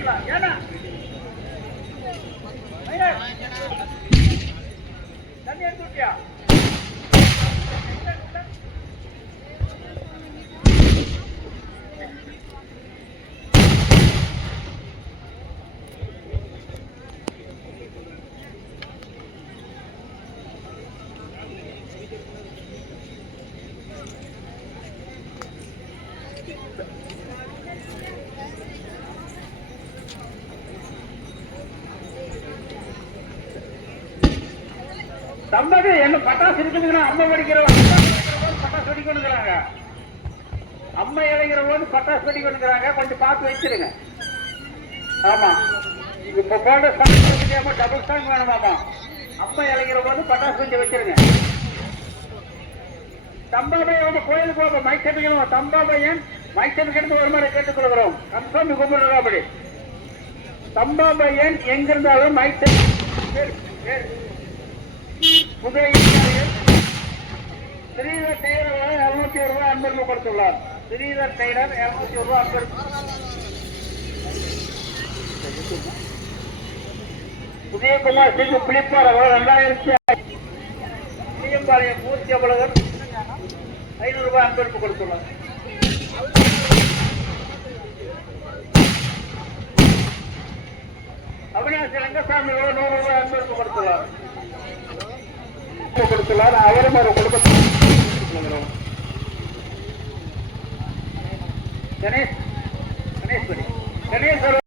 ஏன்னா தண்ணி எடுத்து விட்டியா? தம்பது என்ன பட்டாசு இருக்குதுங்கன்னா அம்மா படிக்கிற பட்டாசு வெடிக்கணுங்கிறாங்க. அம்மா இளைஞர போது பட்டாசு வெடிக்கணுங்கிறாங்க. கொஞ்சம் பார்த்து வச்சிருங்க. ஆமா இப்ப போன்ற டபுள் ஸ்டாங் வேணுமாமா. அம்மா இளைஞர போது பட்டாசு கொஞ்சம் வச்சிருங்க. தம்பாபையை வந்து கோயிலுக்கு போக மைக் செட்டுக்கணும். தம்பாபையன் மைக் செட்டுக்கு ஒரு மாதிரி கேட்டுக்கொள்கிறோம். கன்ஃபார்ம் கும்பிடுறோம். அப்படி தம்பாபையன் எங்கிருந்தாலும் மைக் செட் ஸ்ரீதர் டெய்லர் 201 ரூபாய் அன்பளிப்பு கொடுத்துள்ளார். ஸ்ரீதர் டெய்லர் 201 ரூபாய் அன்பளிப்பு. உதயகுமார் சிங்கு பிளிப்பார் அவர் 2000 சிஎம்பாளையம் மூர்த்தி அபலகர் 500 ரூபாய் அன்பளிப்பு கொடுத்துள்ளார். அவினாசி ரங்கசாமி 100 ரூபாய் அன்பளிப்பு கொடுத்துள்ளார். அவரும் ஒரு குடும்பத்தில் கணேஷ் கணேஸ்வரி கணேஸ்வரர்